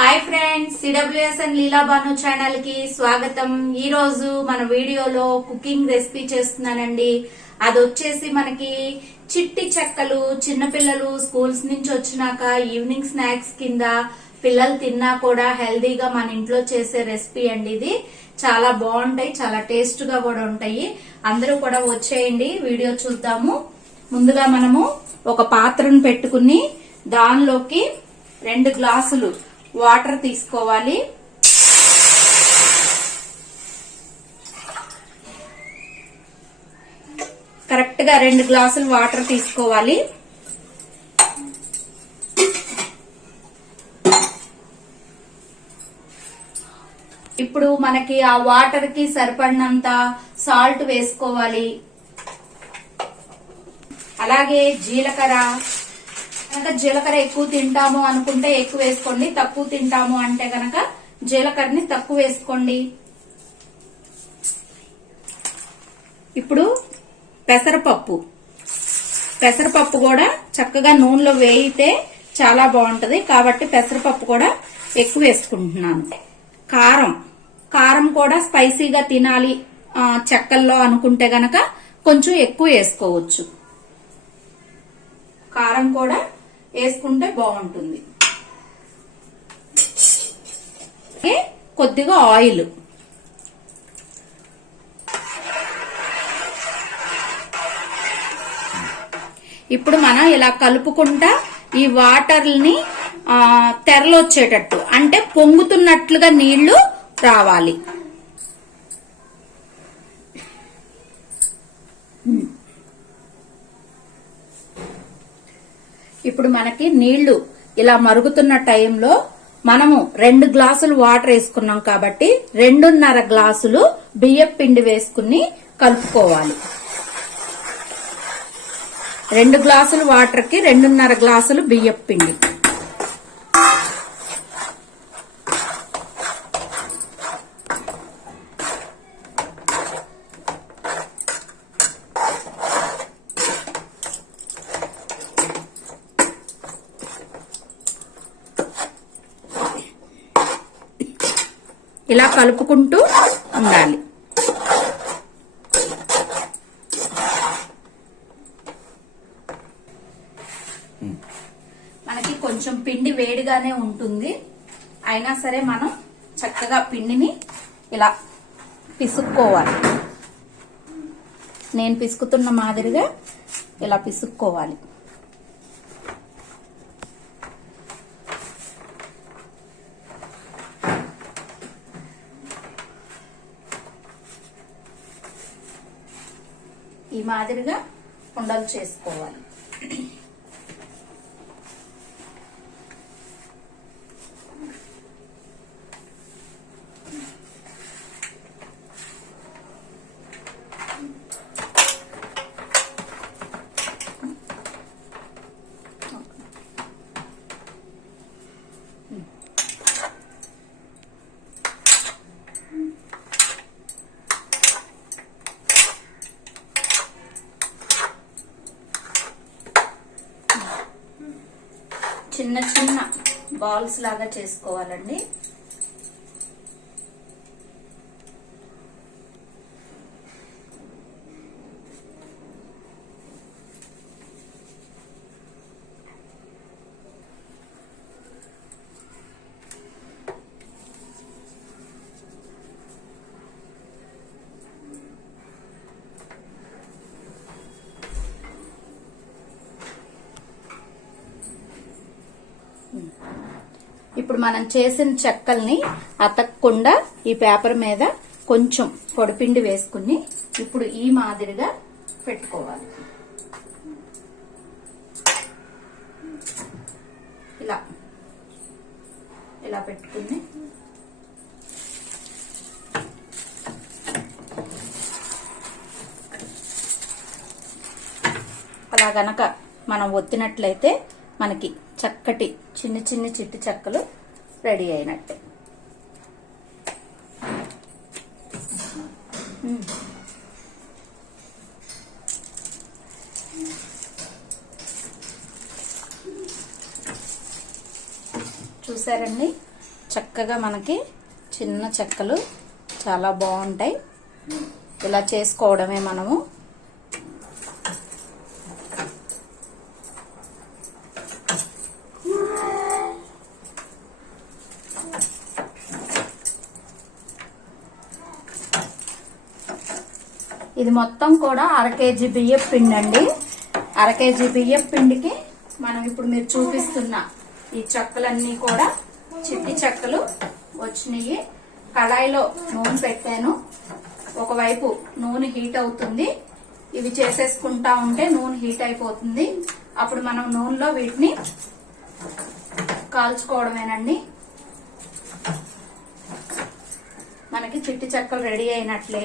Hi friends CWSN Leela Banu ఛానల్కి స్వాగతం. ఈ రోజు మన వీడియోలో కుకింగ్ రెసిపీ చేస్తున్నానండి. అది వచ్చేసి మనకి చిట్టి చెక్కలు చిన్నపిల్లలు స్కూల్స్ నుంచి వచ్చినాక ఈవినింగ్ స్నాక్స్ కింద పిల్లలు తిన్నా కూడా హెల్దీగా మన ఇంట్లో చేసే రెసిపీ అండి ఇది. చాలా బాగుంటాయి చాలా టేస్ట్గా కూడా ఉంటాయి. అందరూ కూడా వచ్చేయండి వీడియో చూద్దాము. ముందుగా మనము ఒక పాత్రను పెట్టుకుని దానిలోకి రెండు గ్లాసులు వాటర్ తీసుకోవాలి. కరెక్ట్గా రెండు గ్లాసులు వాటర్ తీసుకోవాలి. ఇప్పుడు మనకి ఆ వాటర్కి సరిపడినంత సాల్ట్ వేసుకోవాలి. అలాగే జీలకర్ర కనుక జీలకర్ర ఎక్కువ తింటాము అనుకుంటే ఎక్కువ వేసుకోండి. తక్కువ తింటాము అంటే కనుక జీలకర్రని తక్కువ వేసుకోండి. ఇప్పుడు పెసరపప్పు. పెసరపప్పు కూడా చక్కగా నూనెలో వేయితే చాలా బాగుంటది. కాబట్టి పెసరపప్పు కూడా ఎక్కువ వేసుకుంటున్నాను. కారం. కారం కూడా స్పైసీగా తినాలి చెక్కల్లో అనుకుంటే గనక కొంచెం ఎక్కువ వేసుకోవచ్చు. కారం కూడా వేసుకుంటే బాగుంటుంది. కొద్దిగా ఆయిల్. ఇప్పుడు మనం ఇలా కలుపుకుంటా ఈ వాటర్ని తెరలు వచ్చేటట్టు అంటే పొంగుతున్నట్లుగా నీళ్ళు రావాలి. ఇప్పుడు మనకి నీళ్ళు ఇలా మరుగుతున్న టైంలో మనము రెండు గ్లాసులు వాటర్ వేసుకున్నాం కాబట్టి రెండున్నర గ్లాసులు బియ్యం పిండి వేసుకుని కలుపుకోవాలి. రెండు గ్లాసులు వాటర్కి రెండున్నర గ్లాసులు బియ్యం పిండి. ఇలా కలుపుకుంటూ ఉండాలి. మనకి కొంచెం పిండి వేడిగానే ఉంటుంది. అయినా సరే మనం చక్కగా పిండిని ఇలా పిసుక్కోవాలి. నేను పిసుకుతున్న మాదిరిగా ఇలా పిసుక్కోవాలి. ఈ మాదిరిగా ఉండలు చేసుకోవాలి చిన్న చిన్న బాల్స్ లాగా చేసుకోవాలండి. ఇప్పుడు మనం చేసిన చెక్కల్ని అతకకుండా ఈ పేపర్ మీద కొంచెం పొడిపిండి వేసుకుని ఇప్పుడు ఈ మాదిరిగా పెట్టుకోవాలి. ఇలా. ఇలా పెట్టుకుని. అలా గనక మనం ఒత్తినట్లయితే మనకి చక్కటి చిన్ని చిన్ని చిట్టి చెక్కలు రెడీ అయినట్టే. చూసారండి? చక్కగా మనకి చిన్న చెక్కలు చాలా బాగుంటాయి. ఇలా చేసుకోవడమే మనము. ఇది మొత్తం కూడా అర కేజీ బియ్యం పిండి అండి అర కేజీ బియ్యం పిండికి మనం ఇప్పుడు మీరు చూపిస్తున్న ఈ చెక్కలన్నీ కూడా చిట్టి చెక్కలు వచ్చినాయి. కళాయిలో నూనె పెట్టాను. ఒకవైపు నూనె హీట్ అవుతుంది. ఇవి చేసేసుకుంటా ఉంటే నూనె హీట్ అయిపోతుంది. అప్పుడు మనం నూనెలో వీటిని కాల్చుకోవడమేనండి. మనకి చిట్టి చెక్కలు రెడీ అయినట్లే.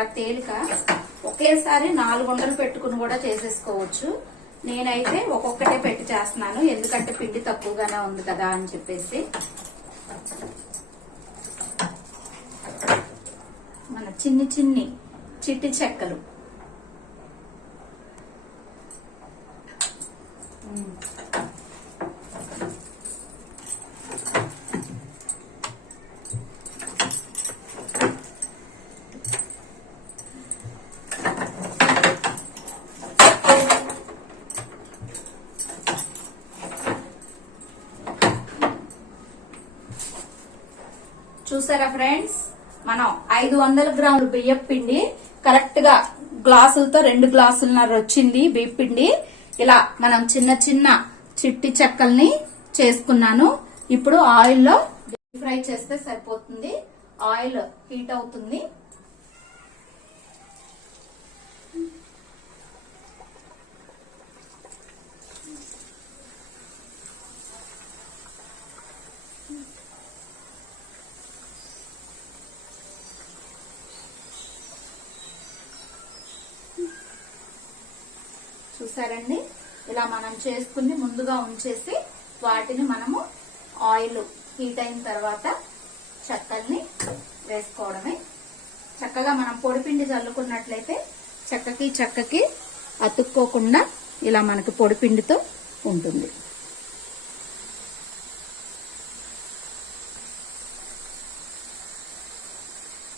తేలిక ఒకేసారి నాలుగు వందలు పెట్టుకుని కూడా చేసేసుకోవచ్చు. నేనైతే ఒక్కొక్కటే పెట్టి చేస్తున్నాను. ఎందుకంటే పిండి తక్కువగానే ఉంది కదా అని చెప్పేసి. మన చిన్ని చిన్ని చిట్టి చెక్కలు. చూసారా ఫ్రెండ్స్? మనం ఐదు వందల గ్రాములు బియ్యం పిండి కరెక్ట్గా గ్లాసులతో రెండు గ్లాసులన్నర వచ్చింది బియ్యం పిండి. ఇలా మనం చిన్న చిన్న చిట్టి చెక్కల్ని చేసుకున్నాను. ఇప్పుడు ఆయిల్లో డీప్ ఫ్రై చేస్తే సరిపోతుంది. ఆయిల్ హీట్ అవుతుంది. చూసారండి? ఇలా మనం చేసుకుని ముందుగా ఉంచేసి వాటిని మనము ఆయిల్ హీట్ అయిన తర్వాత చెక్కల్ని వేసుకోవడమే. చక్కగా మనం పొడిపిండి చల్లుకున్నట్లయితే చెక్కకి చెక్కకి అతుక్కోకుండా ఇలా మనకి పొడిపిండితో ఉంటుంది.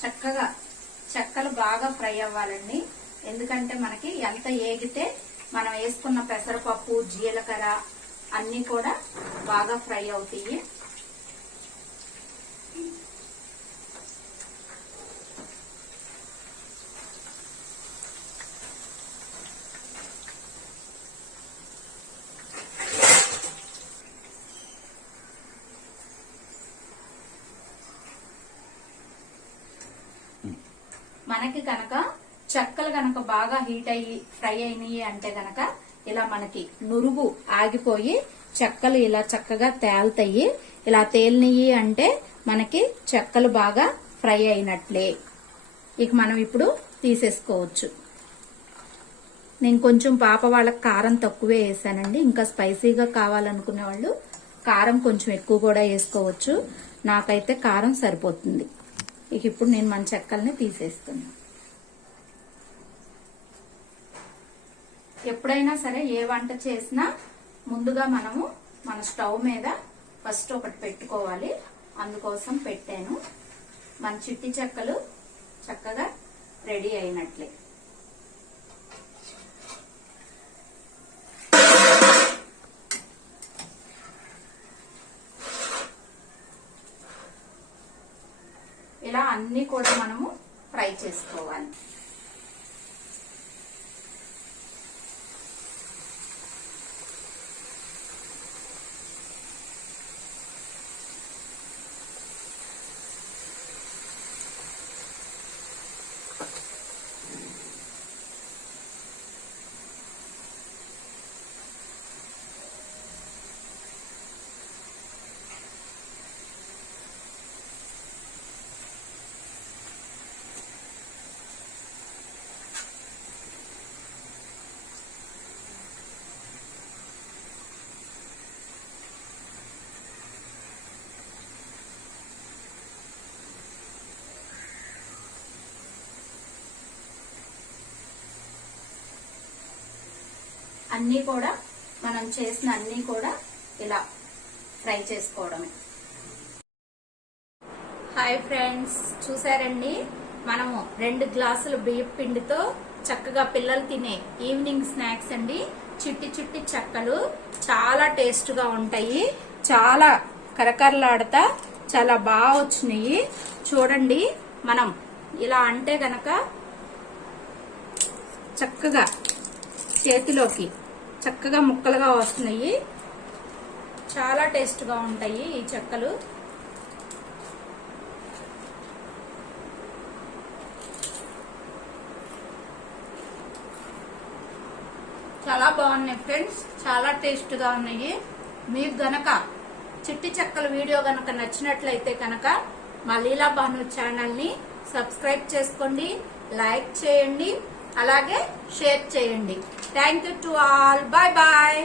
చక్కగా చెక్కలు బాగా ఫ్రై అవ్వాలండి. ఎందుకంటే మనకి ఎంత ఏగితే మనం వేసుకున్న పెసరపప్పు జీలకర్ర అన్ని కూడా బాగా ఫ్రై అవుతాయి. మనకి కనుక చెక్కలు గనక బాగా హీట్ అయ్యి ఫ్రై అయినాయి అంటే గనక ఇలా మనకి నురుగు ఆగిపోయి చెక్కలు ఇలా చక్కగా తేలుతాయి. ఇలా తేలినయి అంటే మనకి చెక్కలు బాగా ఫ్రై అయినట్లే. ఇక మనం ఇప్పుడు తీసేసుకోవచ్చు. నేను కొంచెం పాప వాళ్ళకి కారం తక్కువే వేసానండి. ఇంకా స్పైసీగా కావాలనుకునే వాళ్ళు కారం కొంచెం ఎక్కువ కూడా వేసుకోవచ్చు. నాకైతే కారం సరిపోతుంది. ఇక ఇప్పుడు నేను మన చెక్కల్ని తీసేస్తున్నాను ఎప్పుడైనా సరే ఏ వంట చేసినా ముందుగా మనము మన స్టవ్ మీద ఫస్ట్ ఒకటి పెట్టుకోవాలి. అందుకోసం పెట్టాను. మన చిట్టి చెక్కలు చక్కగా రెడీ అయినట్లే. ఇలా అన్ని కూడా మనము ఫ్రై చేసుకోవాలి. అన్నీ కూడా మనం చేసిన అన్నీ కూడా ఇలా ఫ్రై చేసుకోవడమే. హాయ్ ఫ్రెండ్స్ చూసారండి? మనము రెండు గ్లాసులు బియ్యం పిండితో చక్కగా పిల్లలు తినే ఈవినింగ్ స్నాక్స్ అండి. చిట్టి చిట్టి చెక్కలు చాలా టేస్ట్గా ఉంటాయి. చాలా కరకరలాడతా చాలా బాగా వచ్చినాయి. చూడండి మనం ఇలా అంటే గనక చక్కగా చేతిలోకి చక్కగా ముక్కలుగా వస్తున్నాయి. చాలా టేస్ట్గా ఉంటాయి ఈ చెక్కలు. చాలా బాగున్నాయి ఫ్రెండ్స్. చాలా టేస్ట్గా ఉన్నాయి. మీకు గనక చిట్టి చెక్కల వీడియో గనక నచ్చినట్లయితే కనుక మా లీలా భాను ఛానల్ని సబ్స్క్రైబ్ చేసుకోండి. లైక్ చేయండి. అలాగే షేర్ చేయండి. Thank you to all bye bye